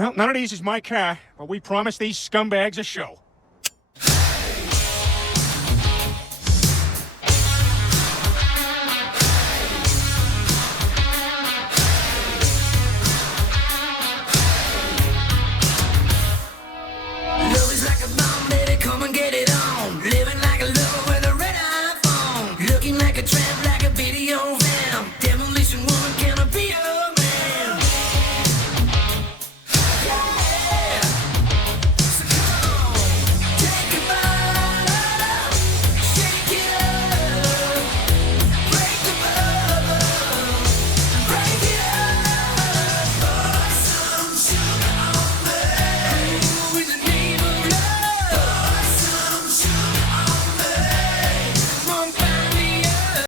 Well, none of these is my car, but we promised these scumbags a show. Love is like a bomb, baby, come and get it on. Living like a lover with a red iPhone. Looking like a tramp, like a video.